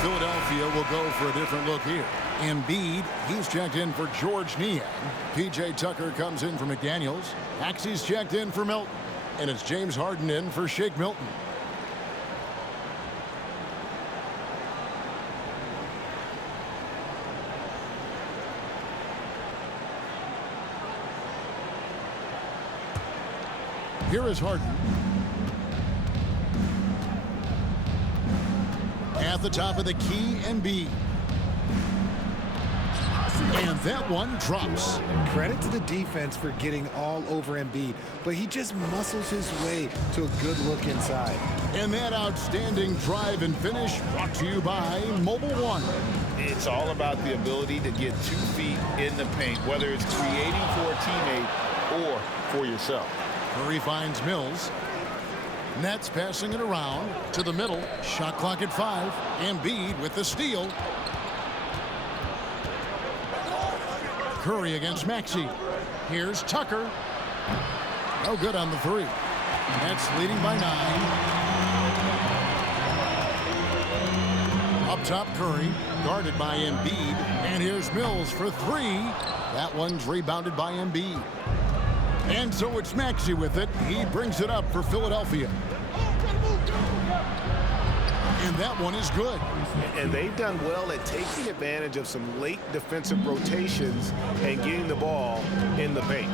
Philadelphia will go for a different look here. Embiid, he's checked in for George Niang. P.J. Tucker comes in for McDaniels. Maxey's checked in for Milton. And it's James Harden in for Shake Milton. Here is Harden. At the top of the key, Embiid. And that one drops. Credit to the defense for getting all over Embiid, but he just muscles his way to a good look inside. And that outstanding drive and finish brought to you by Mobile One. It's all about the ability to get 2 feet in the paint, whether it's creating for a teammate or for yourself. Curry finds Mills. Nets passing it around to the middle. Shot clock at 5. Embiid with the steal. Curry against Maxey. Here's Tucker. No good on the 3. Nets leading by 9. Up top, Curry, guarded by Embiid. And here's Mills for 3. That one's rebounded by Embiid. And so it's Maxey with it. He brings it up for Philadelphia. And that one is good. And they've done well at taking advantage of some late defensive rotations and getting the ball in the paint.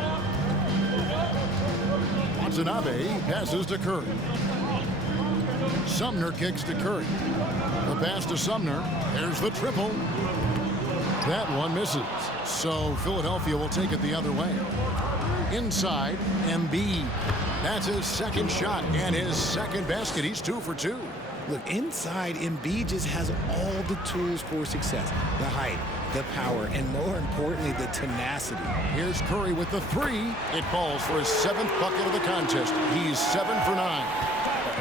Watanabe passes to Curry. Sumner kicks to Curry. The pass to Sumner. There's the triple. That one misses. So Philadelphia will take it the other way. Inside, Embiid. That's his second shot and his second basket. He's 2 for 2. Look, inside, Embiid just has all the tools for success. The height, the power, and more importantly, the tenacity. Here's Curry with the 3. It falls for his 7th bucket of the contest. He's 7 for 9.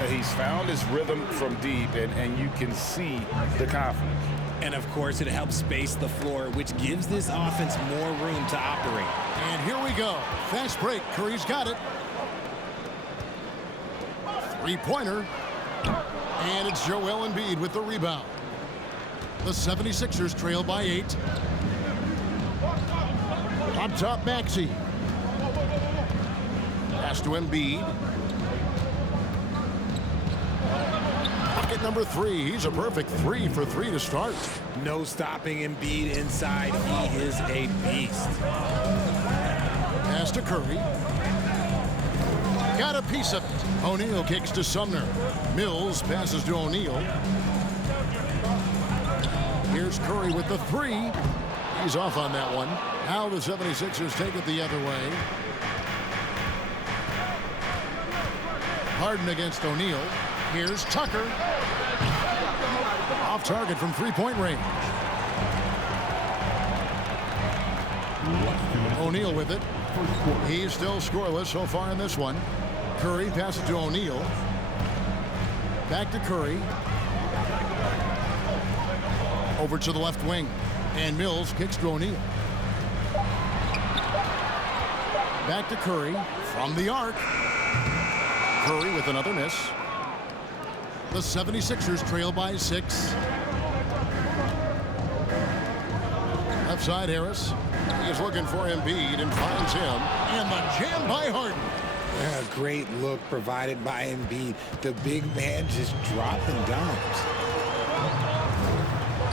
He's found his rhythm from deep, and you can see the confidence. And, of course, it helps space the floor, which gives this offense more room to operate. And here we go. Fast break. Curry's got it. Three-pointer. And it's Joel Embiid with the rebound. The 76ers trail by 8. Up top, Maxey. Pass to Embiid. Bucket number 3. He's a perfect 3 for 3 to start. No stopping Embiid inside. He is a beast. Pass to Curry. Got a piece of it. O'Neal kicks to Sumner. Mills passes to O'Neal. Here's Curry with the 3. He's off on that one. Now the 76ers take it the other way. Harden against O'Neal. Here's Tucker. Off target from three-point range. O'Neal with it. He's still scoreless so far in this one. Curry passes to O'Neal. Back to Curry. Over to the left wing. And Mills kicks to O'Neal. Back to Curry from the arc. Curry with another miss. The 76ers trail by 6. Left side, Harris. He's looking for Embiid and finds him. And the jam by Harden. A great look provided by Embiid. The big man just dropping dimes.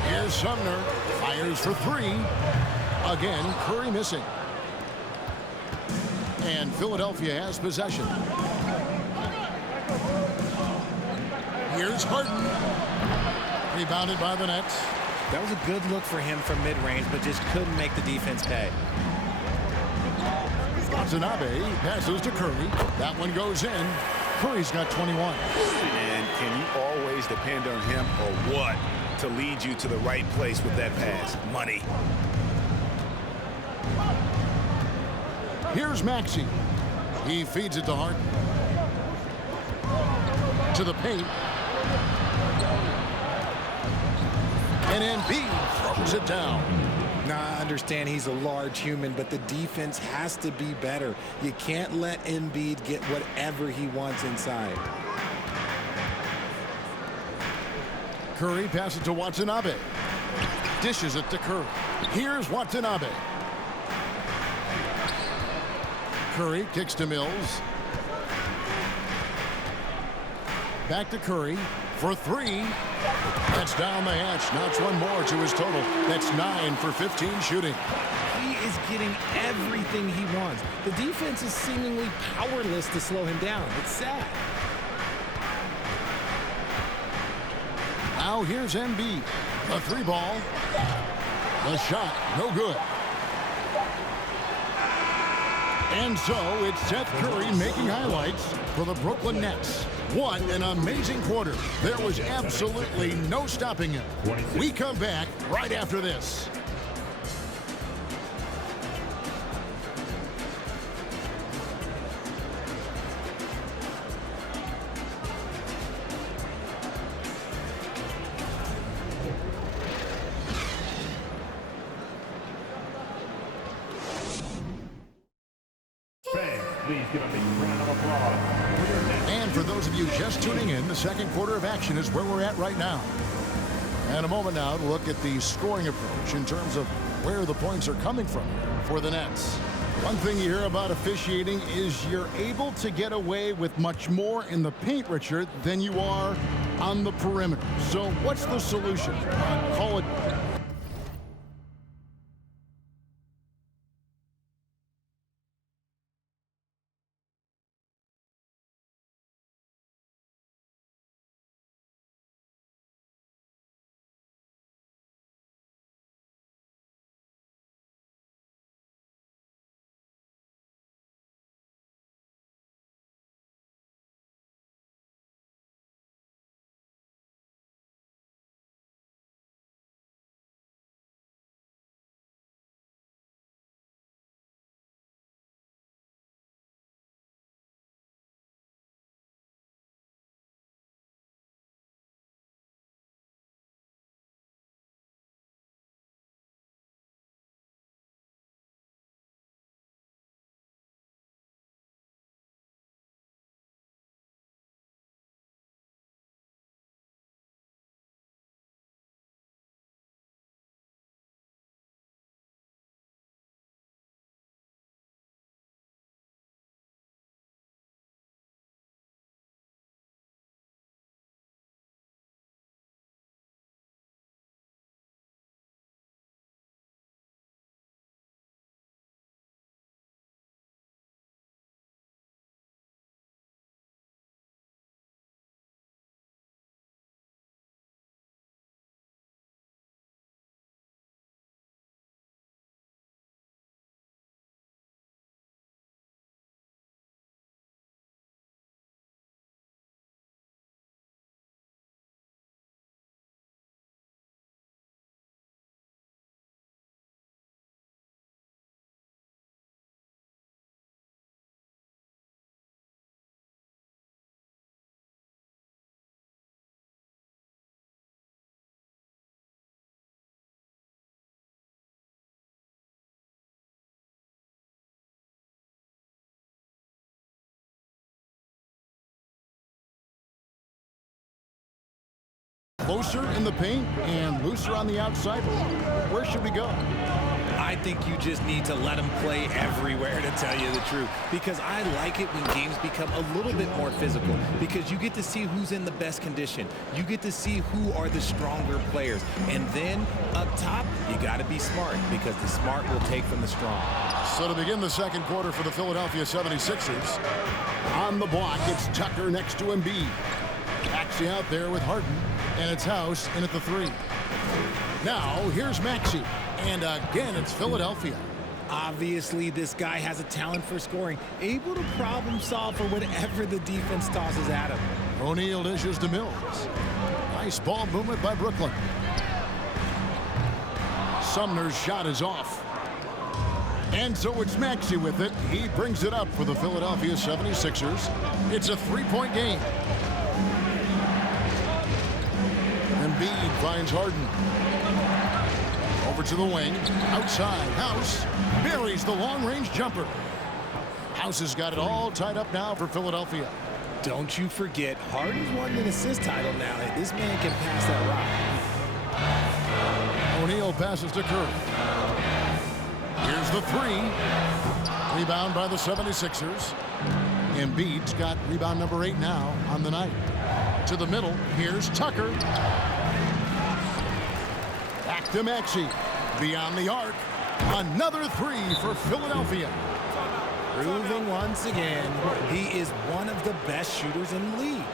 Here's Sumner. Fires for 3. Again, Curry missing. And Philadelphia has possession. Here's Harden. Rebounded by the Nets. That was a good look for him from mid-range, but just couldn't make the defense pay. Watanabe passes to Curry. That one goes in. Curry's got 21. And can you always depend on him or what to lead you to the right place with that pass? Money. Here's Maxey. He feeds it to Harden. To the paint. And Embiid throws it down. Now, I understand he's a large human, but the defense has to be better. You can't let Embiid get whatever he wants inside. Curry passes to Watanabe. Dishes it to Curry. Here's Watanabe. Curry kicks to Mills. Back to Curry for three. That's down the hatch. Knocks one more to his total. That's 9 for 15 shooting. He is getting everything he wants. The defense is seemingly powerless to slow him down. It's sad. Now here's Embiid. A three ball. The shot, no good. And so it's Seth Curry making highlights for the Brooklyn Nets. What an amazing quarter. There was absolutely no stopping him. We come back right after this. Please give them a round of applause. And for those of you just tuning in, the second quarter of action is where we're at right now. And a moment now to look at the scoring approach in terms of where the points are coming from for the Nets. One thing you hear about officiating is you're able to get away with much more in the paint, Richard, than you are on the perimeter. So what's the solution? Call it... Closer in the paint and looser on the outside. Where should we go? I think you just need to let him play everywhere, to tell you the truth, because I like it when games become a little bit more physical, because you get to see who's in the best condition. You get to see who are the stronger players. And then up top, you got to be smart, because the smart will take from the strong. So to begin the second quarter for the Philadelphia 76ers, on the block, it's Tucker next to Embiid. Maxey out there with Harden, and it's House in at the three. Now, here's Maxey, and again, it's Philadelphia. Obviously, this guy has a talent for scoring, able to problem solve for whatever the defense tosses at him. O'Neal dishes to Mills. Nice ball movement by Brooklyn. Sumner's shot is off. And so it's Maxey with it. He brings it up for the Philadelphia 76ers. It's a three-point game. Embiid finds Harden. Over to the wing. Outside. House buries the long-range jumper. House has got it all tied up now for Philadelphia. Don't you forget, Harden's won an assist title now. This man can pass that rock. O'Neal passes to Curry. Here's the three. Rebound by the 76ers. Embiid's got rebound number 8 now on the night. To the middle. Here's Tucker. Back to Maxey. Beyond the arc. Another three for Philadelphia. Proving once again, he is one of the best shooters in the league.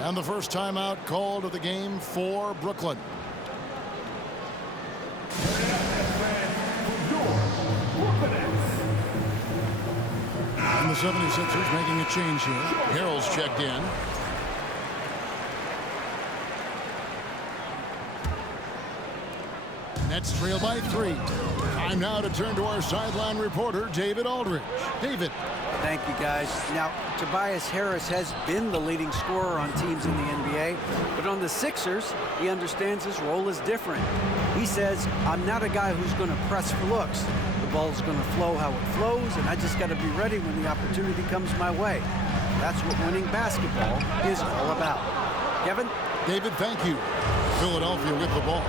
And the first timeout called of the game for Brooklyn. And the 76ers making a change here. Harrell's checked in. Nets trail by 3. Time now to turn to our sideline reporter, David Aldridge. David. Thank you, guys. Now, Tobias Harris has been the leading scorer on teams in the NBA, but on the Sixers, he understands his role is different. He says, I'm not a guy who's going to press for looks. The ball's going to flow how it flows, and I just got to be ready when the opportunity comes my way. That's what winning basketball is all about. Kevin? David, thank you. Philadelphia with the ball.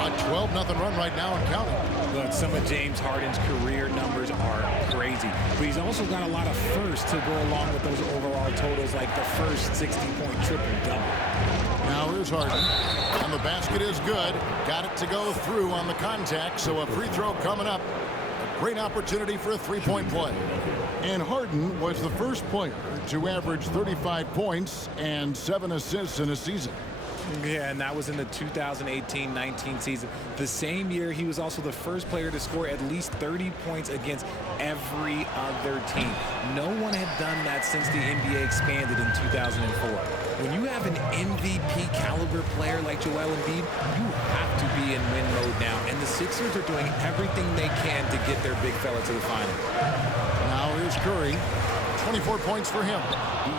A 12-0 run right now and counting. Look, some of James Harden's career numbers are crazy, but he's also got a lot of firsts to go along with those overall totals, like the first 60-point triple-double. Now here's Harden, and the basket is good. Got it to go through on the contact, so a free throw coming up. A great opportunity for a three-point play. And Harden was the first player to average 35 points and 7 assists in a season. Yeah, and that was in the 2018-19 season. The same year, he was also the first player to score at least 30 points against every other team. No one had done that since the NBA expanded in 2004. When you have an MVP caliber player like Joel Embiid, you have to be in win mode now. And the Sixers are doing everything they can to get their big fella to the final. Now here's Curry. 24 points for him.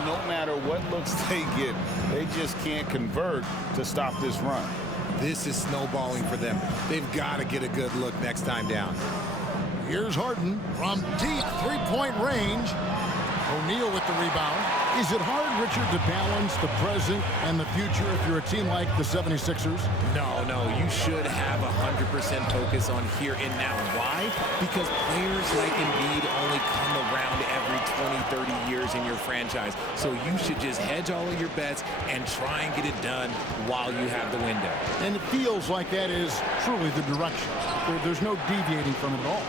No matter what looks they get, they just can't convert to stop this run. This is snowballing for them. They've got to get a good look next time down. Here's Harden from deep three-point range. O'Neal with the rebound. Is it hard, Richard, to balance the present and the future if you're a team like the 76ers? No, you should have 100% focus on here and now. Why? Because players like Embiid only come around every 20, 30 years in your franchise. So you should just hedge all of your bets and try and get it done while you have the window. And it feels like that is truly the direction. There's no deviating from it at all.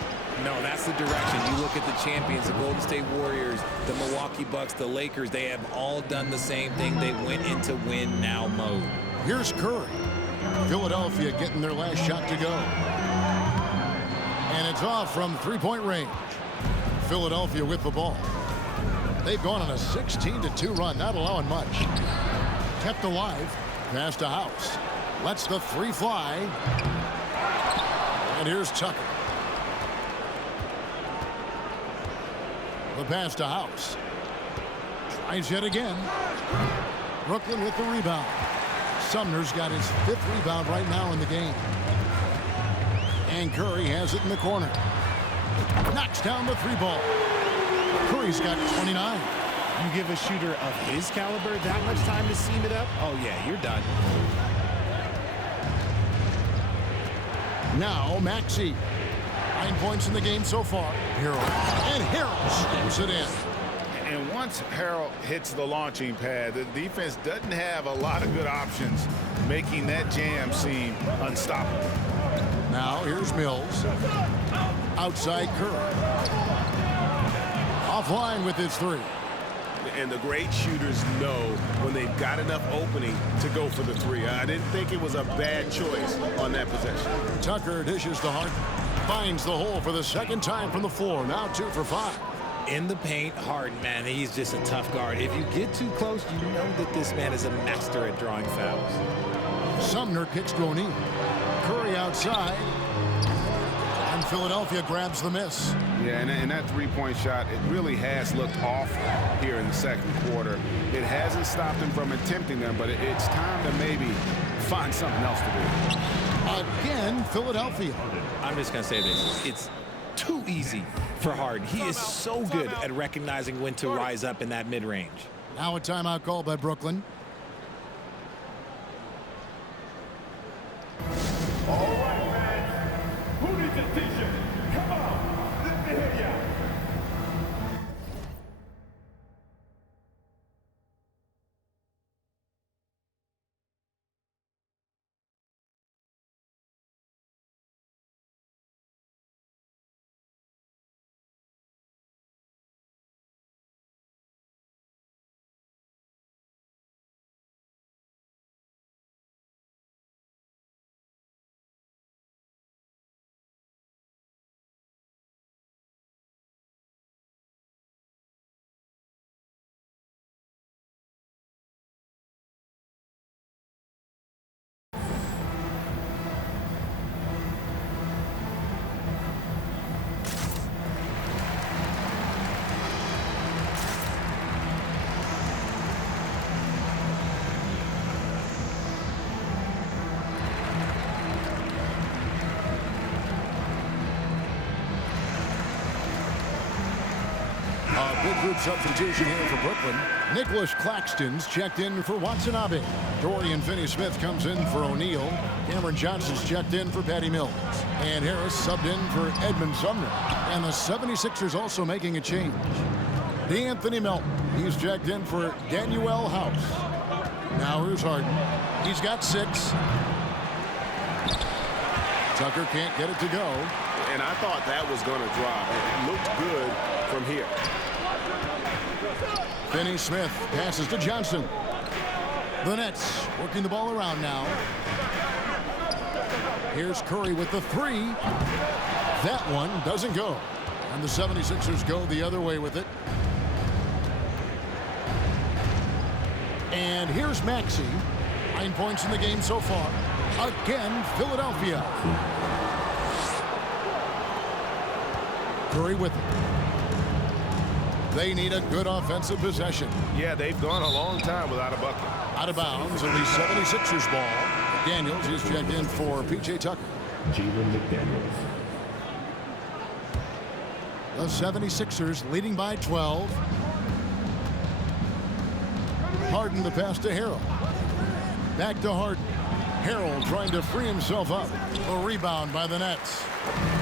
No, that's the direction. You look at the champions, the Golden State Warriors, the Milwaukee Bucks, the Lakers. They have all done the same thing. They went into win now mode. Here's Curry. Philadelphia getting their last shot to go. And it's off from three-point range. Philadelphia with the ball. They've gone on a 16-2 run, not allowing much. Kept alive. Pass to House. Lets the three fly. And here's Tucker. The pass to House. Tries yet again. Brooklyn with the rebound. Sumner's got his 5th rebound right now in the game. And Curry has it in the corner. Knocks down the three ball. Curry's got 29. You give a shooter of his caliber that much time to seam it up? Oh, yeah, you're done. Now Maxey. 9 points in the game so far. Harrell. And Harrell scores it in. And once Harrell hits the launching pad, the defense doesn't have a lot of good options, making that jam seem unstoppable. Now here's Mills. Outside Curry. Offline with his three. And the great shooters know when they've got enough opening to go for the three. I didn't think it was a bad choice on that possession. Tucker dishes to Harden. Finds the hole for the second time from the floor. Now 2 for 5. In the paint, Harden, man, he's just a tough guard. If you get too close, you know that this man is a master at drawing fouls. Sumner kicks to O'Neal. Curry outside. And Philadelphia grabs the miss. Yeah, and that three-point shot, it really has looked off here in the second quarter. It hasn't stopped him from attempting them, but it's time to maybe find something else to do. Again, Philadelphia. I'm just going to say this. It's too easy for Harden. He is so good at recognizing when to rise up in that mid-range. Now a timeout called by Brooklyn. All right, man. Who needs a t-shirt? Come on. Let me hear ya. Big group substitution here for Brooklyn. Nicholas Claxton's checked in for Watanabe. Dorian Finney-Smith comes in for O'Neal. Cameron Johnson's checked in for Patty Mills. And Harris subbed in for Edmund Sumner. And the 76ers also making a change. DeAnthony Melton. He's checked in for Danuel House. Now here's Harden. He's got 6. Tucker can't get it to go. And I thought that was going to drop. It looked good from here. Finney-Smith passes to Johnson. The Nets working the ball around now. Here's Curry with the 3. That one doesn't go. And the 76ers go the other way with it. And here's Maxey. 9 points in the game so far. Again, Philadelphia. Curry with it. They need a good offensive possession. Yeah, they've gone a long time without a bucket. Out of bounds, it'll be 76ers ball. Daniels is checked in for P.J. Tucker. Jalen McDaniels. The 76ers leading by 12. Harden the pass to Harrell. Back to Harden. Harrell trying to free himself up. A rebound by the Nets.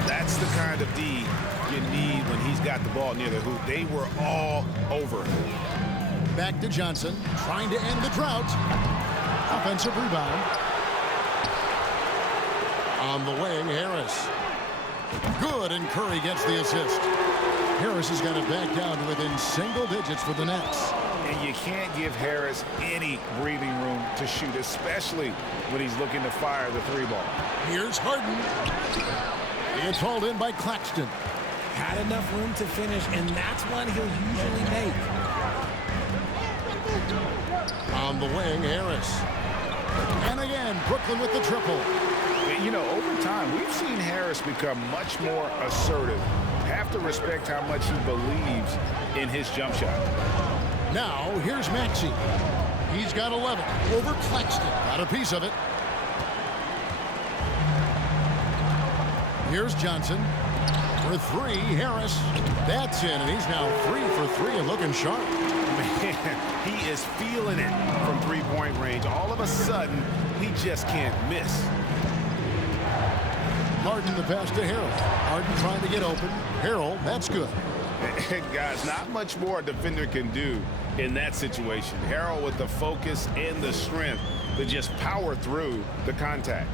That's the kind of D you need when he's got the ball near the hoop. They were all over him. Back to Johnson, trying to end the drought. Offensive rebound. On the wing, Harris. Good, and Curry gets the assist. Harris has got it back down to within single digits for the Nets. And you can't give Harris any breathing room to shoot, especially when he's looking to fire the 3 ball. Here's Harden. It's hauled in by Claxton. Had enough room to finish, and that's one he'll usually make. On the wing, Harris. And again, Brooklyn with the triple. You know, over time, we've seen Harris become much more assertive. Have to respect how much he believes in his jump shot. Now, here's Maxey. He's got 11 over Claxton. Got a piece of it. Here's Johnson. For 3, Harris. That's in, and he's now 3 for 3 and looking sharp. Man, he is feeling it from three-point range. All of a sudden, he just can't miss. Harden the pass to Harrell. Harden trying to get open. Harrell, that's good. Guys, not much more a defender can do in that situation. Harrell with the focus and the strength to just power through the contact.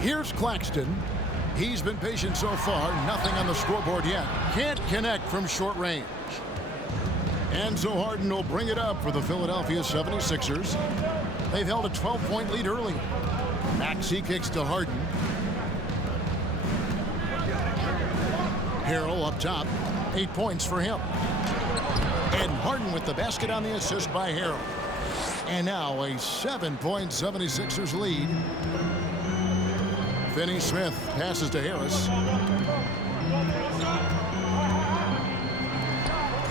Here's Claxton. He's been patient so far. Nothing on the scoreboard yet. Can't connect from short range. And so Harden will bring it up for the Philadelphia 76ers. They've held a 12-point lead early. Maxey kicks to Harden. Harrell up top. 8 points for him. And Harden with the basket on the assist by Harrell. And now a 7-point 76ers lead. Finney-Smith passes to Harris.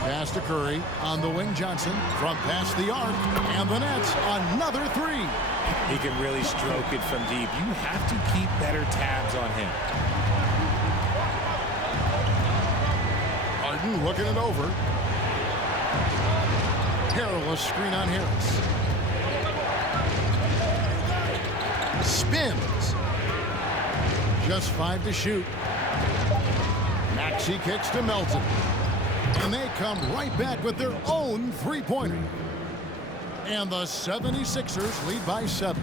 Pass to Curry. On the wing, Johnson. From past the arc. And the Nets. Another 3. He can really stroke it from deep. You have to keep better tabs on him. Harden looking it over. Perilous screen on Harris. Spins. Just 5 to shoot. Maxey kicks to Melton. And they come right back with their own three-pointer. And the 76ers lead by 7.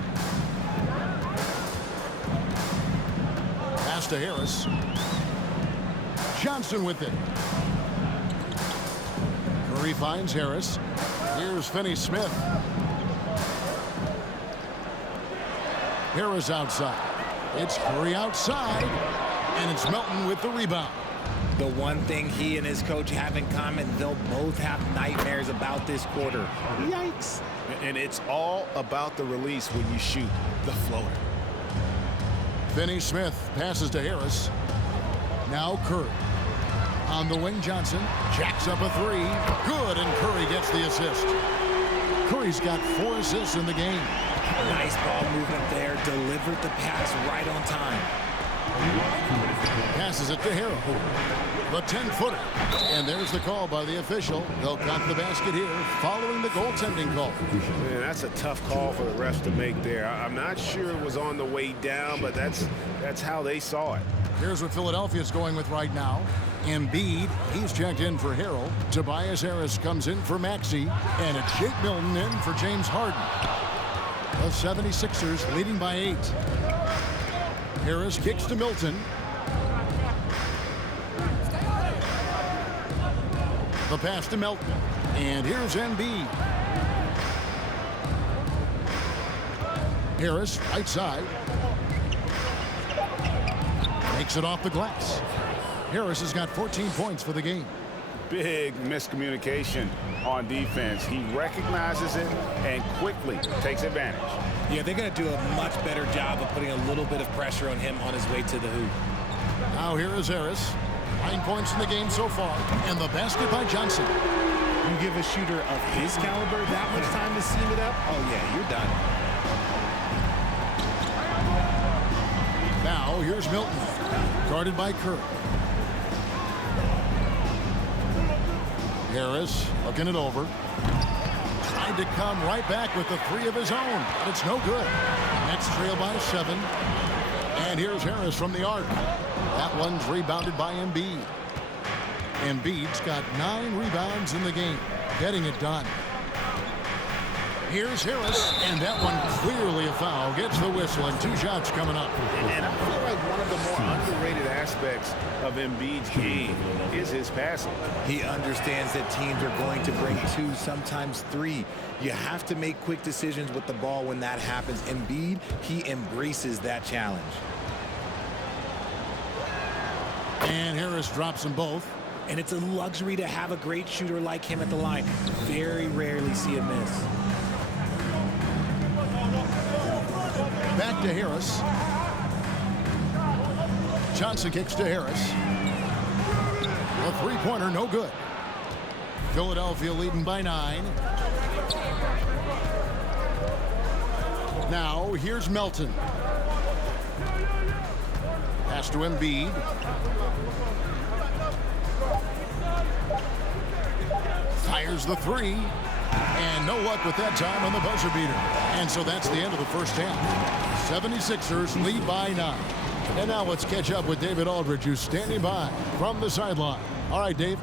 Pass to Harris. Johnson with it. Curry finds Harris. Here's Finney-Smith. Harris outside. It's Curry outside. And it's Melton with the rebound. The one thing he and his coach have in common, they'll both have nightmares about this quarter. Yikes. And it's all about the release when you shoot the floater. Finney-Smith passes to Harris. Now Curry. On the wing, Johnson jacks up a 3. Good, and Curry gets the assist. Curry's got 4 assists in the game. Nice ball movement there. Delivered the pass right on time. Passes it to Harrell. The 10-footer. And there's the call by the official. They'll count the basket here following the goaltending call. Man, that's a tough call for the refs to make there. I'm not sure it was on the way down, but that's how they saw it. Here's what Philadelphia's going with right now. Embiid, he's checked in for Harrell. Tobias Harris comes in for Maxey. And it's Jake Milton in for James Harden. The 76ers leading by 8. Harris kicks to Milton. The pass to Melton. And here's Embiid. Harris, right side. Makes it off the glass. Harris has got 14 points for the game. Big miscommunication on defense. He recognizes it and quickly takes advantage. Yeah, they're going to do a much better job of putting a little bit of pressure on him on his way to the hoop. Now here is Harris. 9 points in the game so far. And the basket by Johnson. You give a shooter of his caliber that much time to seam it up, oh yeah, you're done. Now here's Milton. Guarded by Curry. Harris looking it over. Tried to come right back with the 3 of his own, but it's no good. Nets trail by 7. And here's Harris from the arc. That one's rebounded by Embiid. Embiid's got 9 rebounds in the game, getting it done. Here's Harris, and that one clearly a foul. Gets the whistle, and 2 shots coming up. And I feel like one of the more underrated aspects of Embiid's game is his passing. He understands that teams are going to bring 2, sometimes 3. You have to make quick decisions with the ball when that happens. Embiid, he embraces that challenge. And Harris drops them both. And it's a luxury to have a great shooter like him at the line. Very rarely see a miss. Back to Harris. Johnson kicks to Harris. A 3-pointer, no good. Philadelphia leading by 9. Now, here's Melton. Pass to Embiid. Fires the 3. And no luck with that time on the buzzer beater. And so that's the end of the first half. 76ers lead by 9. And now let's catch up with David Aldridge, who's standing by from the sideline. All right, Dave.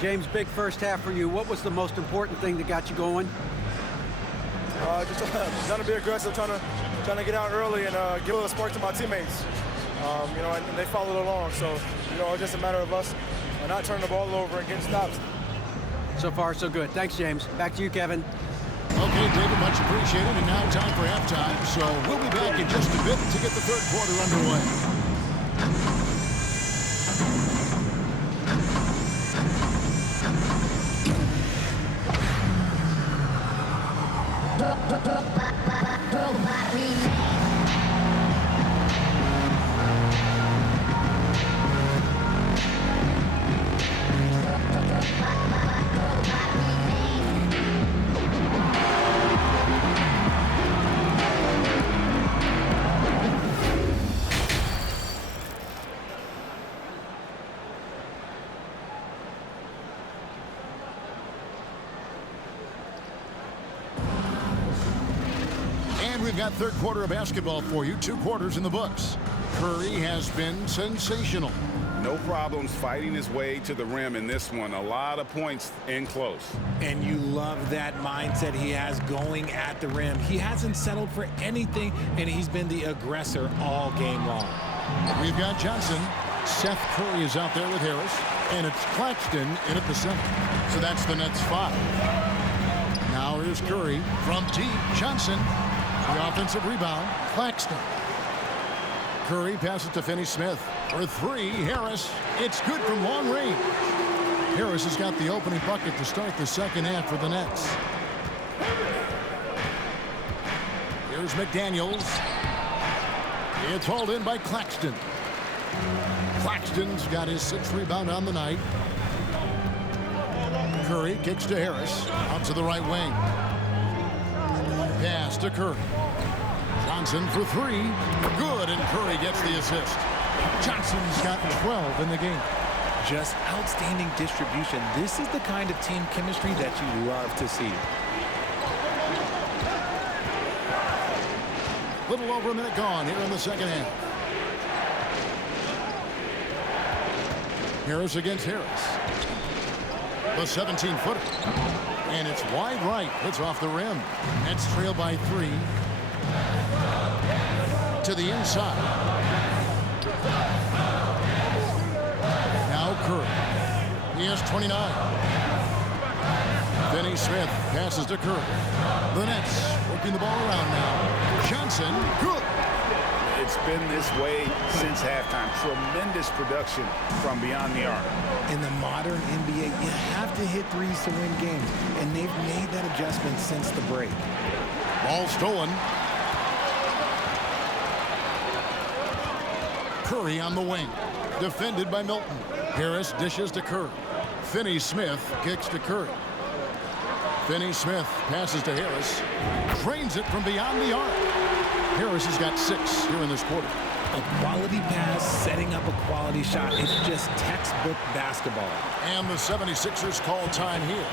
James, big first half for you. What was the most important thing that got you going? Just trying to be aggressive, trying to get out early and give a little spark to my teammates. And they followed along. So, it's just a matter of us not turning the ball over and getting stops. So far, so good. Thanks, James. Back to you, Kevin. Okay, David, much appreciated. And now time for halftime. So we'll be back in just a bit to get the third quarter underway. we've got third quarter of basketball for you. 2 quarters in the books. Curry has been sensational. No problems fighting his way to the rim in this one. A lot of points in close. And you love that mindset he has going at the rim. He hasn't settled for anything, and he's been the aggressor all game long. We've got Johnson. Seth Curry is out there with Harris. And it's Claxton in at the center. So that's the Nets 5. Now here's Curry from deep. Johnson. The offensive rebound. Claxton. Curry passes to Finney-Smith for 3. Harris. It's good from long range. Harris has got the opening bucket to start the second half for the Nets. Here's McDaniels. It's hauled in by Claxton. Claxton's got his 6th rebound on the night. Curry kicks to Harris. Out to the right wing. Pass to Curry. Johnson for 3. Good, and Curry gets the assist. Johnson's got 12 in the game. Just outstanding distribution. This is the kind of team chemistry that you love to see. Little over a minute gone here in the second half. Harris against Harris. The 17-footer. And it's wide right. It's off the rim. Nets trail by 3. To the inside. Now Curry. He has 29. Finney-Smith passes to Curry. The Nets working the ball around now. Johnson, good. It's been this way since halftime. Tremendous production from beyond the arc. In the modern NBA, you have to hit threes to win games, and they've made that adjustment since the break. Ball stolen. Curry on the wing. Defended by Milton. Harris dishes to Curry. Finney-Smith kicks to Curry. Finney-Smith passes to Harris. Drains it from beyond the arc. Harris has got 6 here in this quarter. A quality pass, setting up a quality shot. It's just textbook basketball. And the 76ers call time here.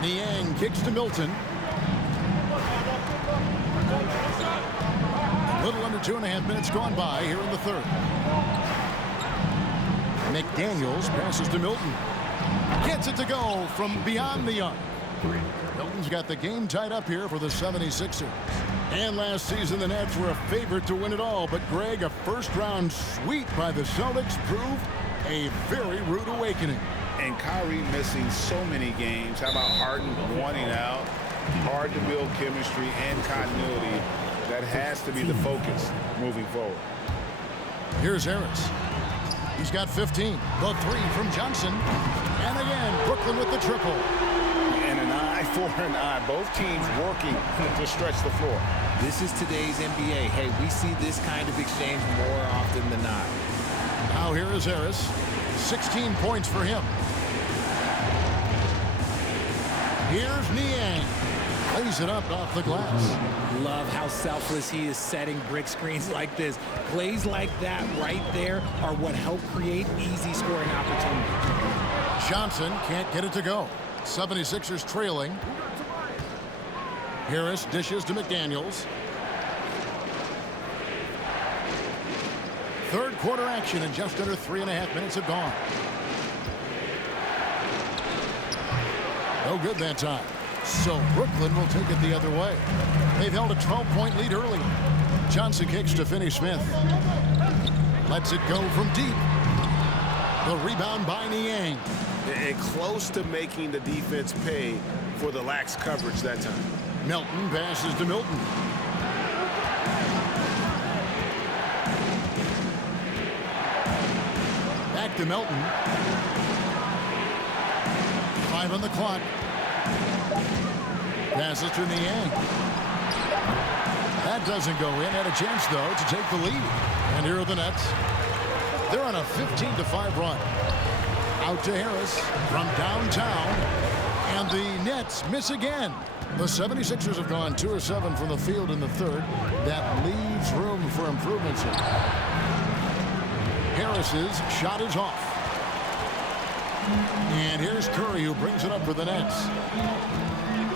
Niang kicks to Milton. A little under 2.5 minutes gone by here in the third. McDaniels passes to Milton. Gets it to go from beyond the arc. Milton's got the game tied up here for the 76ers. And last season, the Nets were a favorite to win it all. But, Greg, a first-round sweep by the Celtics proved a very rude awakening. And Kyrie missing so many games. How about Harden wanting out? Hard to build chemistry and continuity. That has to be the focus moving forward. Here's Harris. He's got 15. The three from Johnson. And again, Brooklyn with the triple. And an eye for an eye. Both teams working to stretch the floor. This is today's NBA. Hey, we see this kind of exchange more often than not. Now here is Harris. 16 points for him. Here's Niang. Plays it up off the glass. Love how selfless he is setting brick screens like this. Plays like that right there are what help create easy scoring opportunities. Johnson can't get it to go. 76ers trailing. Harris dishes to McDaniels. Third quarter action, and just under 3.5 minutes have gone. No good that time. So Brooklyn will take it the other way. They've held a 12-point lead early. Johnson kicks to Finney-Smith. Lets it go from deep. The rebound by Niang. And close to making the defense pay for the lax coverage that time. Melton passes to Milton. Back to Melton. 5 on the clock. Passes to Niang. That doesn't go in. Had a chance, though, to take the lead. And here are the Nets. They're on a 15-5 run. Out to Harris from downtown. And the Nets miss again. The 76ers have gone 2 of 7 from the field in the third. That leaves room for improvements. Harris's shot is off. And here's Curry, who brings it up for the Nets.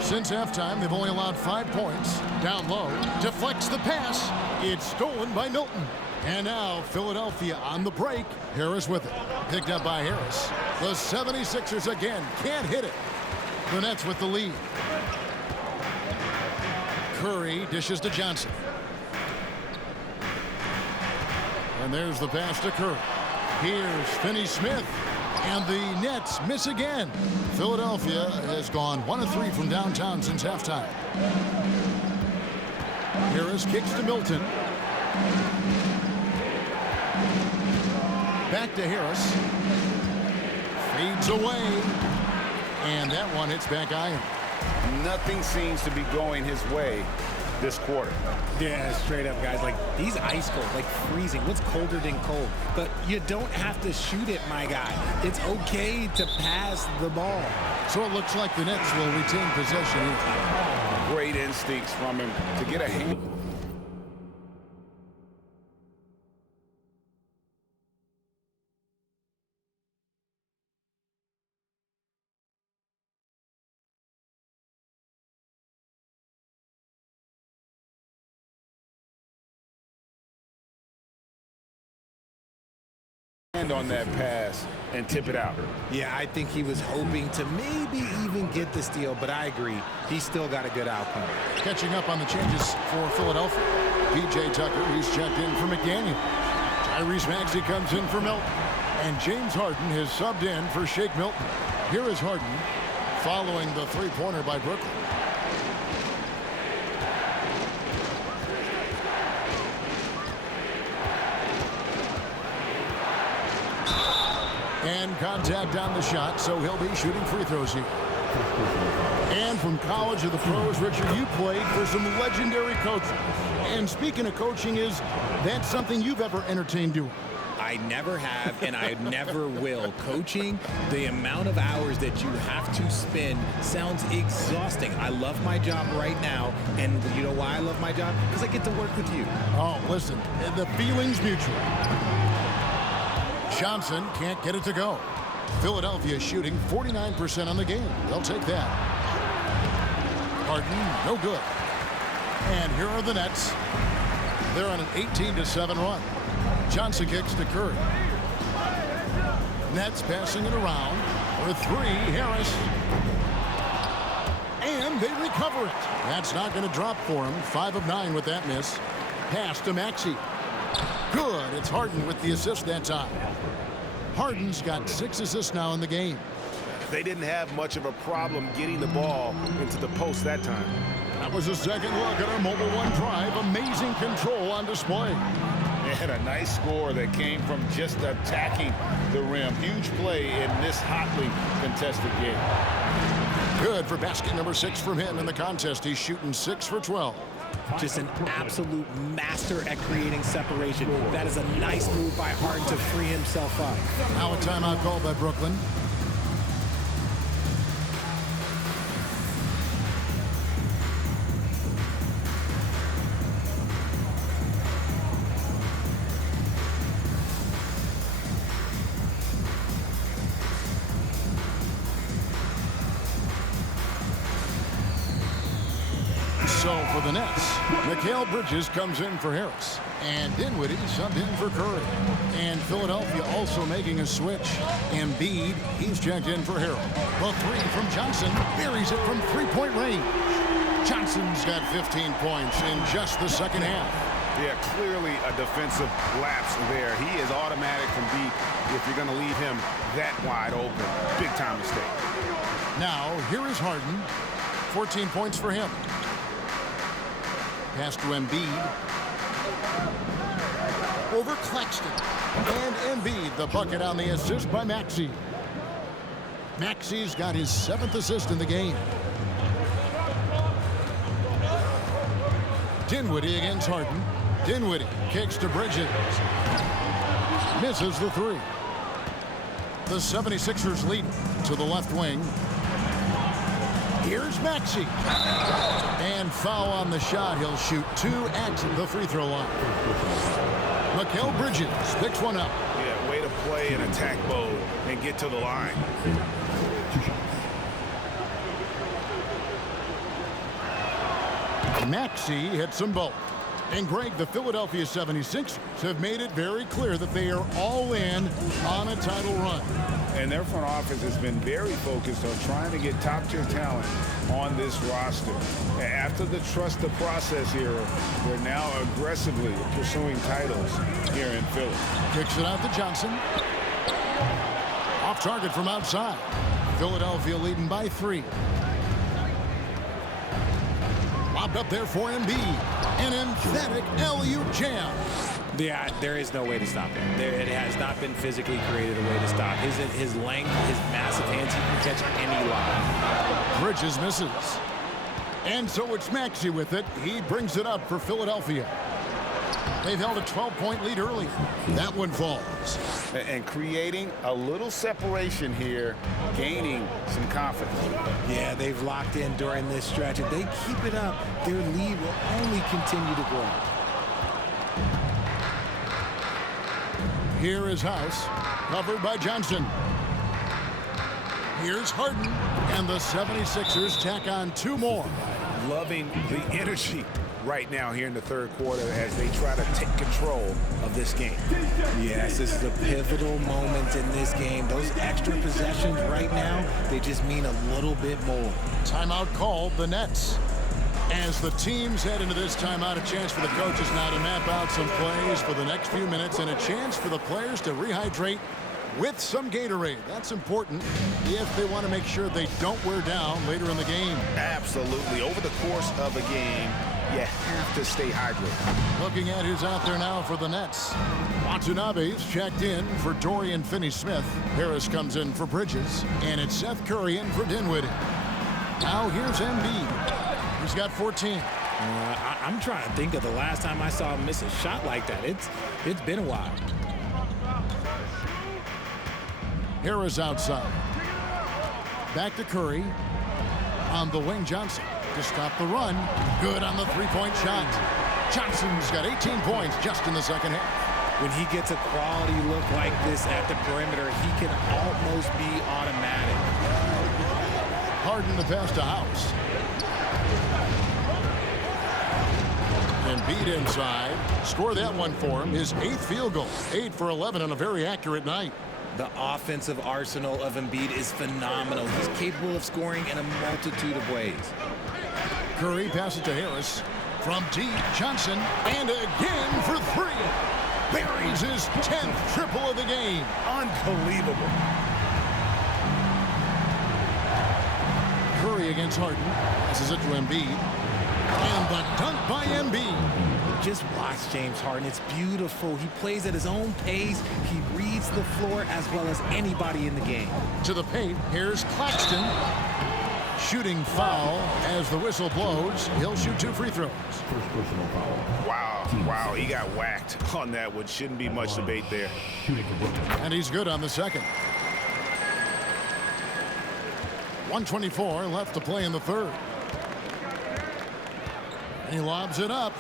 Since halftime, they've only allowed 5 points. Down low, deflects the pass. It's stolen by Milton. And now Philadelphia on the break. Harris with it. Picked up by Harris. The 76ers again can't hit it. The Nets with the lead. Curry dishes to Johnson. And there's the pass to Curry. Here's Finney-Smith. And the Nets miss again. Philadelphia has gone 1 of 3 from downtown since halftime. Harris kicks to Milton. Back to Harris. Fades away. And that one hits back iron. Nothing seems to be going his way this quarter. Yeah, straight up, guys. Like, he's ice cold, like freezing. What's colder than cold? But you don't have to shoot it, my guy. It's okay to pass the ball. So it looks like the Nets will retain possession. Great instincts from him to get a hand. On that pass and tip it out. Yeah, I think he was hoping to maybe even get the steal, but I agree. He still got a good outcome. Catching up on the changes for Philadelphia. P.J. Tucker, he's checked in for McDaniel. Tyrese Maxey comes in for Milton. And James Harden has subbed in for Shake Milton. Here is Harden following the three-pointer by Brooklyn. And contact on the shot, so he'll be shooting free throws here. And from college to the pros, Richard, you played for some legendary coaches. And speaking of coaching, is that something you've ever entertained doing? I never have, and I never will. Coaching, the amount of hours that you have to spend sounds exhausting. I love my job right now, and you know why I love my job? Because I get to work with you. Oh, listen, the feeling's mutual. Johnson can't get it to go. Philadelphia shooting 49% on the game. They'll take that. Harden, no good. And here are the Nets. They're on an 18-7 run. Johnson kicks to Curry. Nets passing it around for 3. Harris. they recover it. That's not going to drop for him. 5 of 9 with that miss. Pass to Maxey. Good. It's Harden with the assist that time. Harden's got 6 assists now in the game. They didn't have much of a problem getting the ball into the post that time. That was a second look at our Mobile One drive. Amazing control on display. And a nice score that came from just attacking the rim. Huge play in this hotly contested game. Good for basket number 6 from him in the contest. He's shooting 6 for 12. Just an absolute master at creating separation. That is a nice move by Harden to free himself up. Now a timeout called by Brooklyn. So for the Nets, Mikal Bridges comes in for Harris. And Dinwiddie subbed in for Curry. And Philadelphia also making a switch. Embiid, he's checked in for Harrell. The 3 from Johnson buries it from 3-point range. Johnson's got 15 points in just the second half. Yeah, clearly a defensive lapse there. He is automatic from deep if you're going to leave him that wide open. Big time mistake. Now, here is Harden. 14 points for him. Pass to Embiid. Over Claxton. And Embiid, the bucket on the assist by Maxey. Maxey's got his 7th assist in the game. Dinwiddie against Harden. Dinwiddie kicks to Bridges. Misses the 3. The 76ers lead to the left wing. Here's Maxey. And foul on the shot. He'll shoot 2 at the free throw line. Mikal Bridges picks one up. Yeah, way to play in attack mode and get to the line. Maxey hits them both. And Greg, the Philadelphia 76ers have made it very clear that they are all in on a title run. And their front office has been very focused on trying to get top-tier talent on this roster. After the trust the process era, they're now aggressively pursuing titles here in Philly. Kicks it out to Johnson. Off target from outside. Philadelphia leading by 3. Lobbed up there for Embiid. An emphatic alley-oop jam. Yeah, there is no way to stop him. It has not been physically created a way to stop. His length, his massive hands, he can catch any lob. Bridges misses. And so it's Maxey with it. He brings it up for Philadelphia. They've held a 12-point lead early. That one falls. And creating a little separation here, gaining some confidence. Yeah, they've locked in during this stretch. If they keep it up, their lead will only continue to grow. Here is House, covered by Johnson. Here's Harden, and the 76ers tack on 2 more. Loving the energy right now here in the third quarter as they try to take control of this game. Yes, this is a pivotal moment in this game. Those extra possessions right now, they just mean a little bit more. Timeout called the Nets. As the teams head into this timeout, a chance for the coaches now to map out some plays for the next few minutes and a chance for the players to rehydrate with some Gatorade. That's important if they want to make sure they don't wear down later in the game. Absolutely. Over the course of a game, you have to stay hydrated. Looking at who's out there now for the Nets. Watanabe's checked in for Dorian Finney-Smith. Harris comes in for Bridges. And it's Seth Curry in for Dinwiddie. Now here's Embiid. He's got 14. I'm trying to think of the last time I saw him miss a shot like that. It's been a while. Harris outside. Back to Curry. On the wing, Johnson to stop the run. Good on the 3-point shot. Johnson's got 18 points just in the second half. When he gets a quality look like this at the perimeter, he can almost be automatic. Harden the pass to House. Embiid inside. Score that one for him. His 8th field goal. 8 for 11 on a very accurate night. The offensive arsenal of Embiid is phenomenal. He's capable of scoring in a multitude of ways. Curry passes to Harris. From deep, Johnson, and again for three. Buries his 10th triple of the game. Unbelievable. Curry against Harden. Passes it to Embiid. And the dunk by Embiid. Just watch James Harden. It's beautiful. He plays at his own pace. He reads the floor as well as anybody in the game. To the paint, here's Claxton. Shooting foul as the whistle blows. He'll shoot 2 free throws. First personal foul. Wow, he got whacked on that one. Shouldn't be much debate there. Shooting for Brooklyn. And he's good on the second. 1:24 left to play in the third. He lobs it up.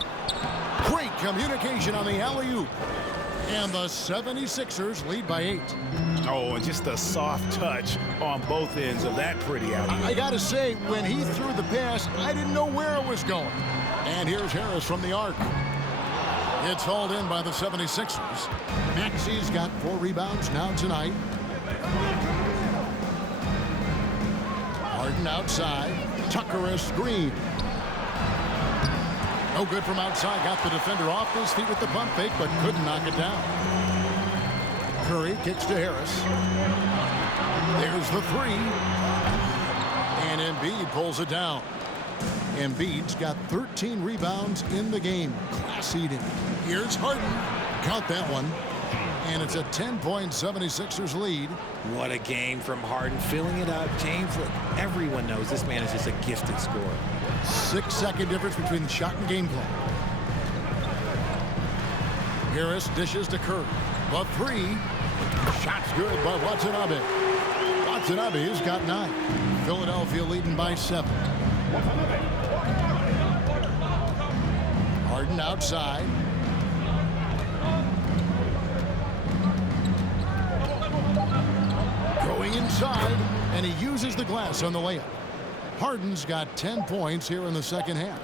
Great communication on the alley-oop. And the 76ers lead by 8. Oh, and just a soft touch on both ends of that pretty alley-oop. I gotta say, when he threw the pass, I didn't know where it was going. And here's Harris from the arc. It's hauled in by the 76ers. Maxey's got 4 rebounds now tonight. Harden outside. Tucker a screen. No good from outside. Got the defender off his feet with the pump fake, but couldn't knock it down. Curry kicks to Harris. There's the 3. And Embiid pulls it down. Embiid's got 13 rebounds in the game. Class eating. Here's Harden. Count that one. And it's a 10-point 76ers lead. What a game from Harden, filling it up. James, look, everyone knows this man is just a gifted scorer. 6-second difference between shot and game clock. Harris dishes to Curry. The 3. Shot's good by Watanabe. Watanabe's got 9. Philadelphia leading by 7. Harden outside. Going inside, and he uses the glass on the layup. Harden's got 10 points here in the second half.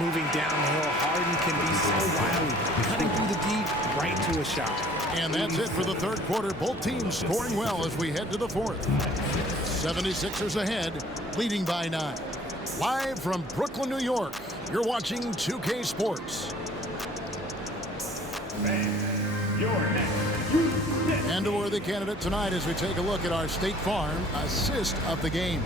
Moving downhill, Harden can be so wily, cutting through the deep, right to a shot. And that's it for the third quarter. Both teams scoring well as we head to the fourth. 76ers ahead, leading by 9. Live from Brooklyn, New York, you're watching 2K Sports. And a worthy candidate tonight as we take a look at our State Farm assist of the game.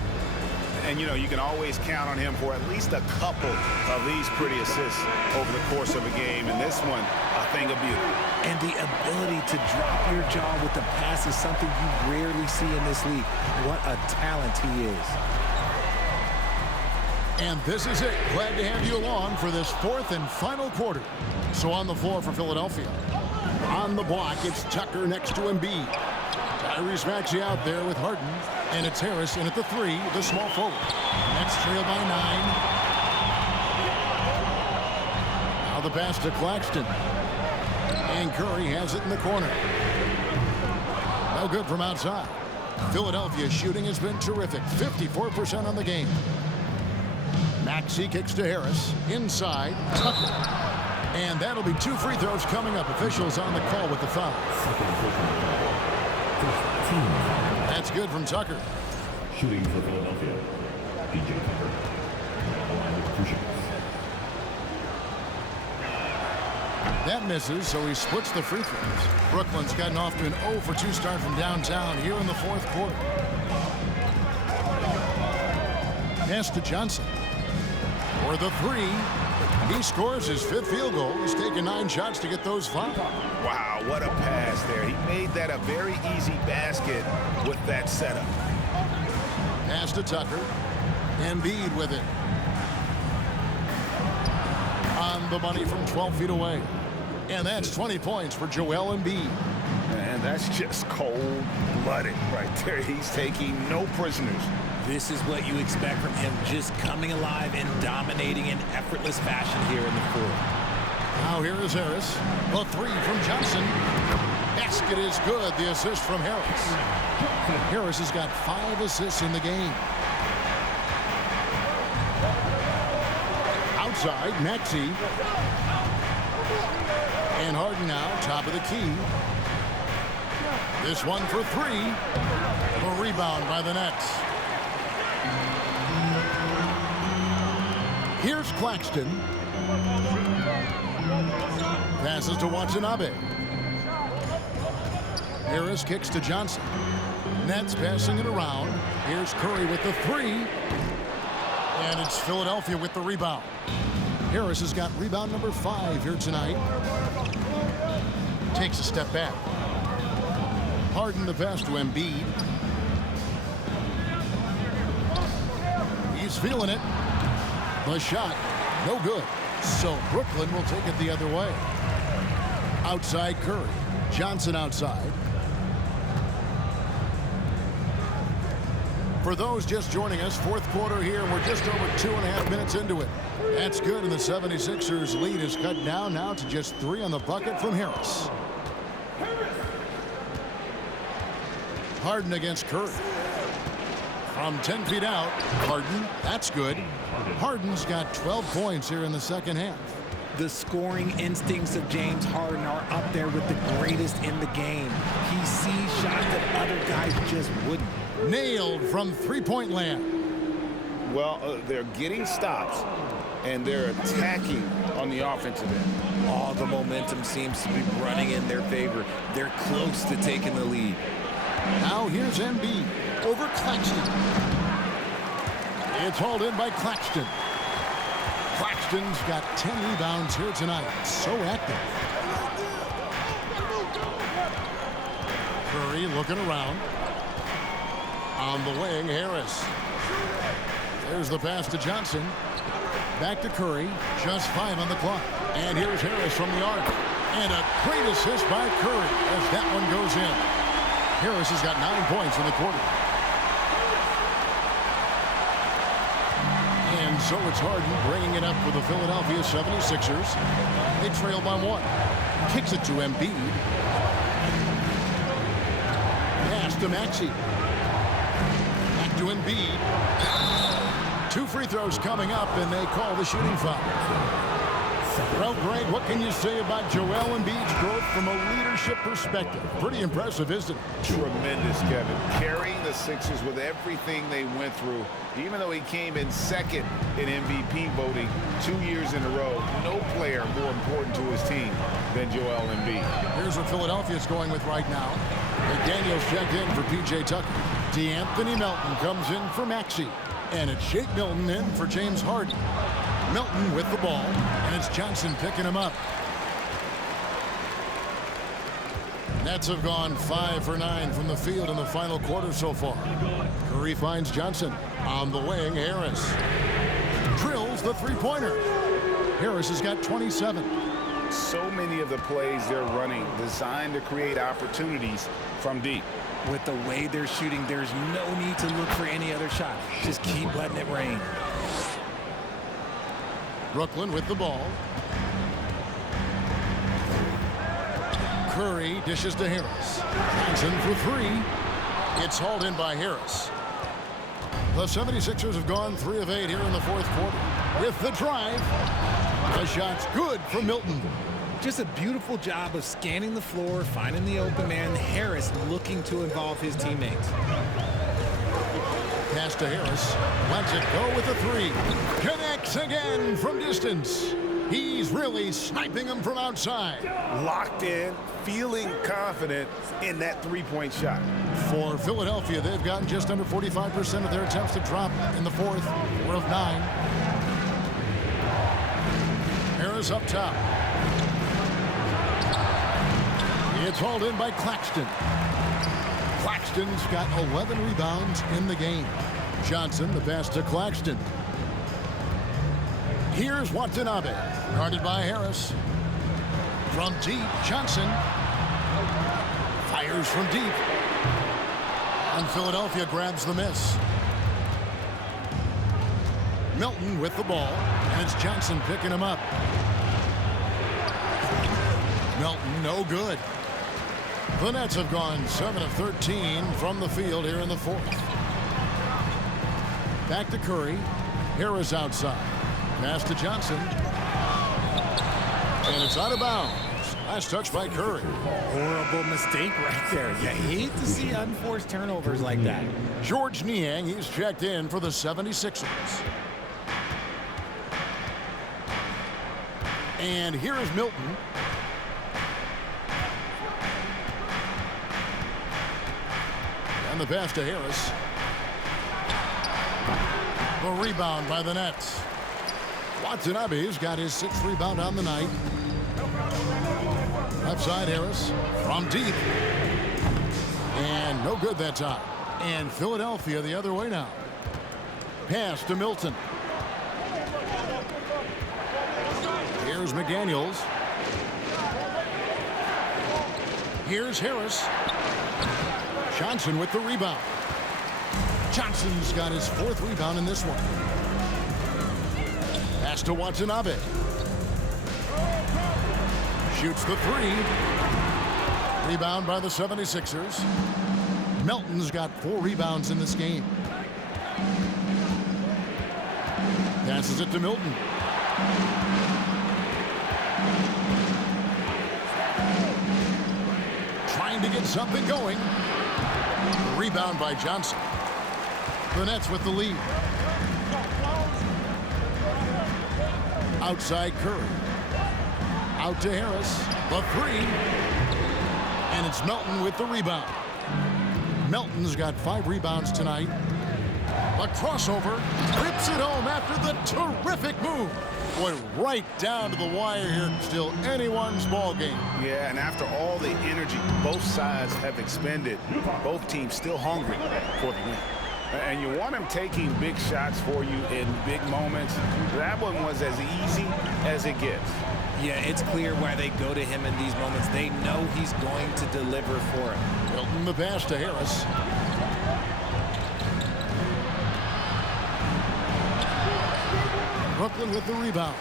And, you know, you can always count on him for at least a couple of these pretty assists over the course of a game. And this one, a thing of beauty. And the ability to drop your jaw with the pass is something you rarely see in this league. What a talent he is. And this is it. Glad to have you along for this fourth and final quarter. So on the floor for Philadelphia. On the block, it's Tucker next to Embiid. Tyrese Maxey out there with Harden. And it's Harris in at the 3, the small forward. Nets trail by 9. Now the pass to Claxton. And Curry has it in the corner. No good from outside. Philadelphia's shooting has been terrific. 54% on the game. Maxey kicks to Harris. Inside, Tucker. And that'll be 2 free throws coming up. Officials on the call with the foul. That's good from Tucker. Shooting for Philadelphia, PJ Tucker. Line with 2 shots. That misses, so he splits the free throws. Brooklyn's gotten off to an 0 for 2 start from downtown here in the fourth quarter. Pass to Johnson. For the 3. He scores his 5th field goal. He's taken 9 shots to get those 5. Wow, what a pass there. He made that a very easy basket with that setup. Pass to Tucker. Embiid with it. On the money from 12 feet away. And that's 20 points for Joel Embiid. And that's just cold-blooded right there. He's taking no prisoners. This is what you expect from him, just coming alive and dominating in effortless fashion here in the fourth. Now here is Harris. The 3 from Johnson. Basket is good. The assist from Harris. Harris has got 5 assists in the game. Outside, Maxey. And Harden now, top of the key. This one for three. A rebound by the Nets. Here's Claxton. Passes to Watanabe. Harris kicks to Johnson. Nets passing it around. Here's Curry with the three. And it's Philadelphia with the rebound. Harris has got rebound number 5 here tonight. Takes a step back. Harden the pass to Embiid. He's feeling it. The shot, no good. So Brooklyn will take it the other way. Outside Curry. Johnson outside. For those just joining us, fourth quarter here. We're just over 2.5 minutes into it. That's good, and the 76ers lead is cut down now to just 3 on the bucket from Harris. Harden against Curry. From 10 feet out, Harden, that's good. Harden's got 12 points here in the second half. The scoring instincts of James Harden are up there with the greatest in the game. He sees shots that other guys just wouldn't. Nailed from three-point land. Well, they're getting stops, and they're attacking on the offensive end. All the momentum seems to be running in their favor. They're close to taking the lead. Now here's Embiid over Claxton. It's hauled in by Claxton. Claxton's got 10 rebounds here tonight. So active. Curry looking around. On the wing, Harris. There's the pass to Johnson. Back to Curry. Just 5 on the clock. And here's Harris from the arc. And a great assist by Curry as that one goes in. Harris has got 9 points in the quarter. And so it's Harden bringing it up for the Philadelphia 76ers. They trail by 1. Kicks it to Embiid. Pass to Maxey. Back to Embiid. 2 free throws coming up, and they call the shooting foul. Well, Greg, what can you say about Joel Embiid's growth from a leadership perspective? Pretty impressive, isn't it? Tremendous, Kevin. Carrying the Sixers with everything they went through. Even though he came in second in MVP voting 2 years in a row, no player more important to his team than Joel Embiid. Here's what Philadelphia's going with right now. McDaniels checked in for P.J. Tucker. DeAnthony Melton comes in for Maxey. And it's Shake Milton in for James Harden. Milton with the ball, and it's Johnson picking him up. Nets have gone 5 for 9 from the field in the final quarter so far. Curry finds Johnson. On the wing, Harris. Drills the three-pointer. Harris has got 27. So many of the plays they're running designed to create opportunities from deep. With the way they're shooting, there's no need to look for any other shot. Just keep letting it rain. Brooklyn with the ball. Curry dishes to Harris. Johnson for 3. It's hauled in by Harris. The 76ers have gone 3 of 8 here in the fourth quarter. With the drive. The shot's good for Milton. Just a beautiful job of scanning the floor, finding the open man. Harris looking to involve his teammates. Pass to Harris. Lets it go with the 3. Connects again from distance. He's really sniping them from outside. Locked in, feeling confident in that three-point shot. For Philadelphia, they've gotten just under 45% of their attempts to drop in the fourth. 4 of 9. Harris up top. It's hauled in by Claxton. Claxton's got 11 rebounds in the game. Johnson, the pass to Claxton. Here's Watanabe, guarded by Harris. From deep, Johnson fires from deep. And Philadelphia grabs the miss. Milton with the ball, and it's Johnson picking him up. Milton, no good. The Nets have gone 7 of 13 from the field here in the fourth. Back to Curry. Harris outside. Pass to Johnson. And it's out of bounds. Last touch by Curry. Horrible mistake right there. You hate to see unforced turnovers like that. George Niang, he's checked in for the 76ers. And here is Milton. And the pass to Harris. The rebound by the Nets. Watanabe's got his 6th rebound on the night. Left side Harris from deep. And no good that time. And Philadelphia the other way now. Pass to Milton. Here's McDaniels. Here's Harris. Johnson with the rebound. Johnson's got his 4th rebound in this one. Pass to Watanabe. Shoots the 3. Rebound by the 76ers. Melton's got 4 rebounds in this game. Passes it to Milton. Trying to get something going. Rebound by Johnson. The Nets with the lead. Outside Curry. Out to Harris. The 3. And it's Melton with the rebound. Melton's got 5 rebounds tonight. A crossover. Rips it home after the terrific move. Went right down to the wire here. Still anyone's ball game. Yeah, and after all the energy both sides have expended, both teams still hungry for the win. And you want him taking big shots for you in big moments. That one was as easy as it gets. Yeah, it's clear why they go to him in these moments. They know he's going to deliver for it. Milton the pass to Harris. Brooklyn with the rebound.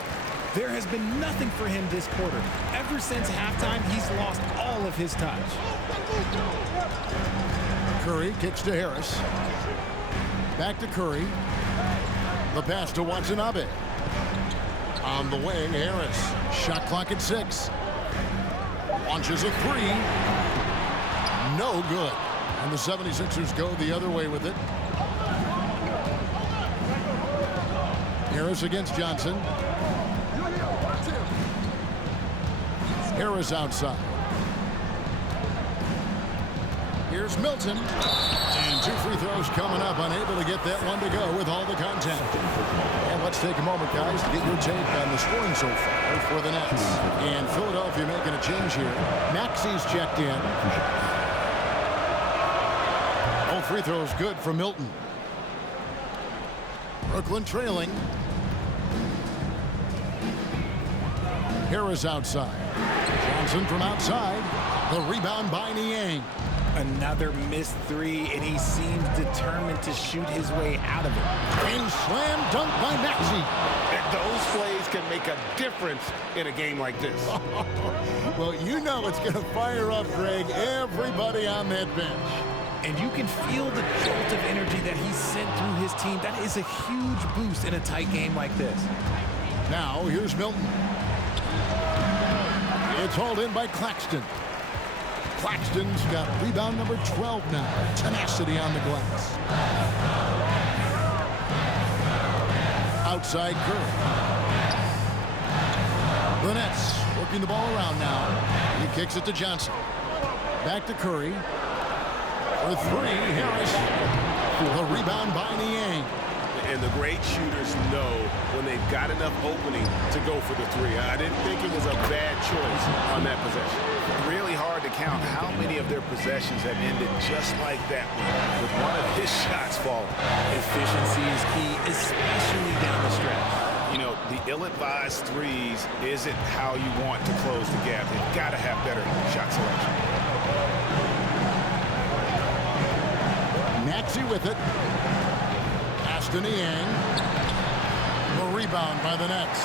There has been nothing for him this quarter. Ever since halftime, he's lost all of his touch. Curry kicks to Harris. Back to Curry. The pass to Watanabe. On the wing, Harris. Shot clock at 6. Launches a 3. No good. And the 76ers go the other way with it. Harris against Johnson. Harris outside. Here's Milton. And 2 free throws coming up. Unable to get that one to go with all the contact. And let's take a moment, guys, to get your take on the scoring so far for the Nets. And Philadelphia making a change here. Maxi's checked in. All free throws good for Milton. Brooklyn trailing. Harris outside. Johnson from outside. The rebound by Niang. Another missed 3, and he seems determined to shoot his way out of it. And slam dunk by Maxey. Those plays can make a difference in a game like this. Well, you know it's going to fire up, Greg, everybody on that bench. And you can feel the jolt of energy that he sent through his team. That is a huge boost in a tight game like this. Now, here's Milton. It's hauled in by Claxton. Claxton's got rebound number 12 now. Tenacity on the glass. Outside Curry. The Nets working the ball around now. He kicks it to Johnson. Back to Curry. For 3, Harris. The rebound by Niang. And the great shooters know when they've got enough opening to go for the 3. I didn't think it was a bad choice on that possession. Really hard to count how many of their possessions have ended just like that one, with one of his shots falling. Efficiency is key, especially down the stretch. You know, the ill-advised 3s isn't how you want to close the gap. They've got to have better shot selection. Maxey with it. Pass to Niang. The rebound by the Nets.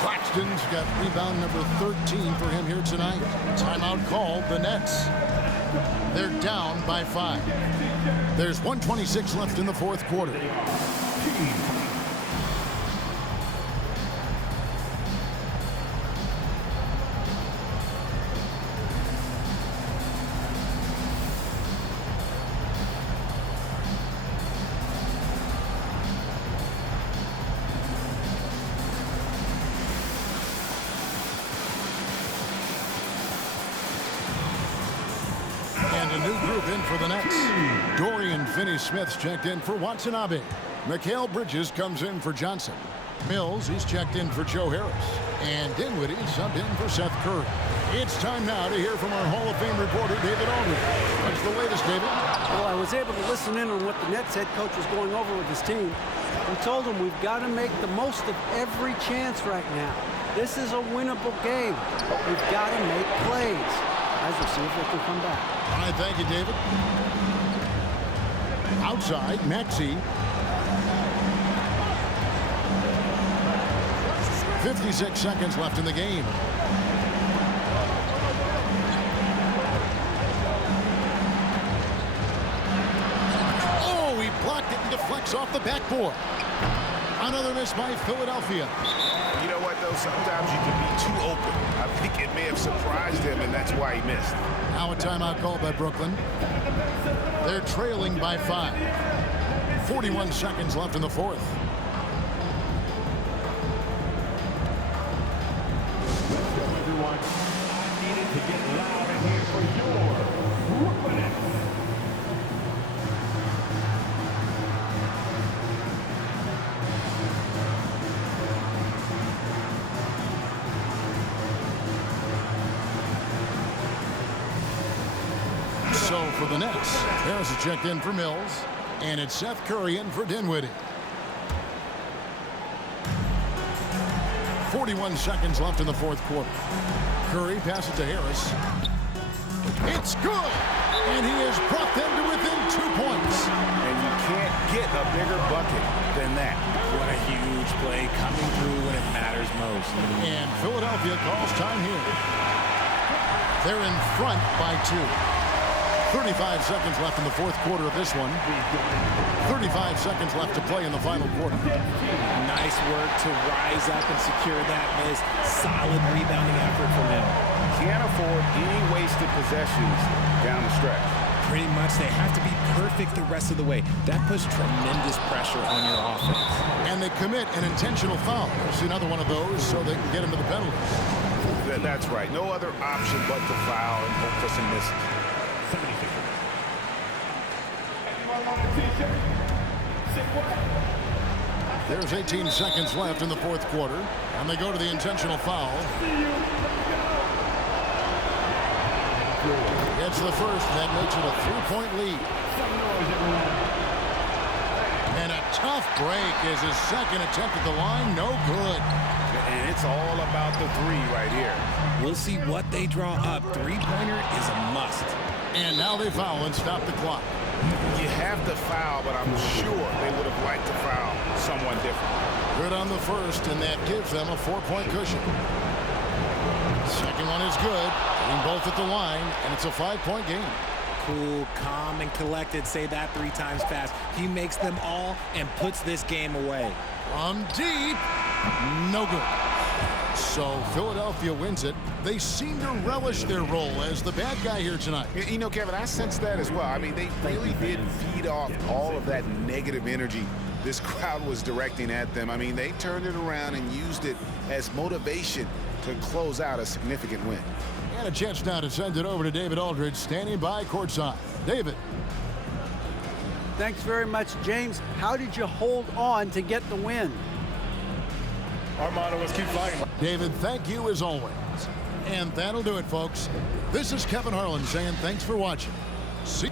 Claxton's got rebound number 13 for him here tonight. Timeout called. The Nets. They're down by 5. There's 1:26 left in the 4th quarter. a new group in for the Nets. Dorian Finney-Smith's checked in for Watanabe. Mikal Bridges comes in for Johnson. Mills, he's checked in for Joe Harris. And Dinwiddie subbed in for Seth Curry. It's time now to hear from our Hall of Fame reporter, David Aldridge. What's the latest, David? Well, I was able to listen in on what the Nets head coach was going over with his team. He told them we've got to make the most of every chance right now. This is a winnable game, but we've got to make plays. Guys, we'll see if they can come back. All right, thank you, David. Outside, Maxey. 56 seconds left in the game. Oh, he blocked it and deflects off the backboard. Another miss by Philadelphia. You know what, though? Sometimes you can be too open. I think it may have surprised him, and that's why he missed. Now a timeout called by Brooklyn. They're trailing by 5. 41 seconds left in the fourth. Everyone, I needed to get loud in here for your Brooklyn Nets. So for the Nets, Harris is checked in for Mills, and it's Seth Curry in for Dinwiddie. 41 seconds left in the fourth quarter. Curry passes to Harris. It's good! And he has brought them to within 2 points. And you can't get a bigger bucket than that. What a huge play coming through when it matters most. And Philadelphia calls time here. They're in front by 2. 35 seconds left in the fourth quarter of this one. 35 seconds left to play in the final quarter. Nice work to rise up and secure that miss. Solid rebounding effort from him. Can't afford any wasted possessions down the stretch. Pretty much, they have to be perfect the rest of the way. That puts tremendous pressure on your offense. And they commit an intentional foul. See another one of those so they can get into the penalties. That's right. No other option but to foul and hope for some misses. There's 18 seconds left in the fourth quarter, and they go to the intentional foul. It's the first, that makes it a 3-point lead. And a tough break is his second attempt at the line, no good. And it's all about the three right here. We'll see what they draw up. Three-pointer is a must. And now they foul and stop the clock. You have to foul, but I'm sure they would have liked to foul someone different. Good on the first, and that gives them a 4-point cushion. Second one is good, getting both at the line, and it's a 5-point game. Cool, calm, and collected. Say that 3 times fast. He makes them all and puts this game away. From deep, no good. So Philadelphia wins it. They seem to relish their role as the bad guy here tonight. You know, Kevin, I sense that as well. I mean, they really did feed off all of that negative energy this crowd was directing at them. I mean, they turned it around and used it as motivation to close out a significant win. And a chance now to send it over to David Aldridge, standing by courtside. David. Thanks very much, James. How did you hold on to get the win? Our motto was keep fighting. David, thank you as always. And that'll do it, folks. This is Kevin Harlan saying thanks for watching. See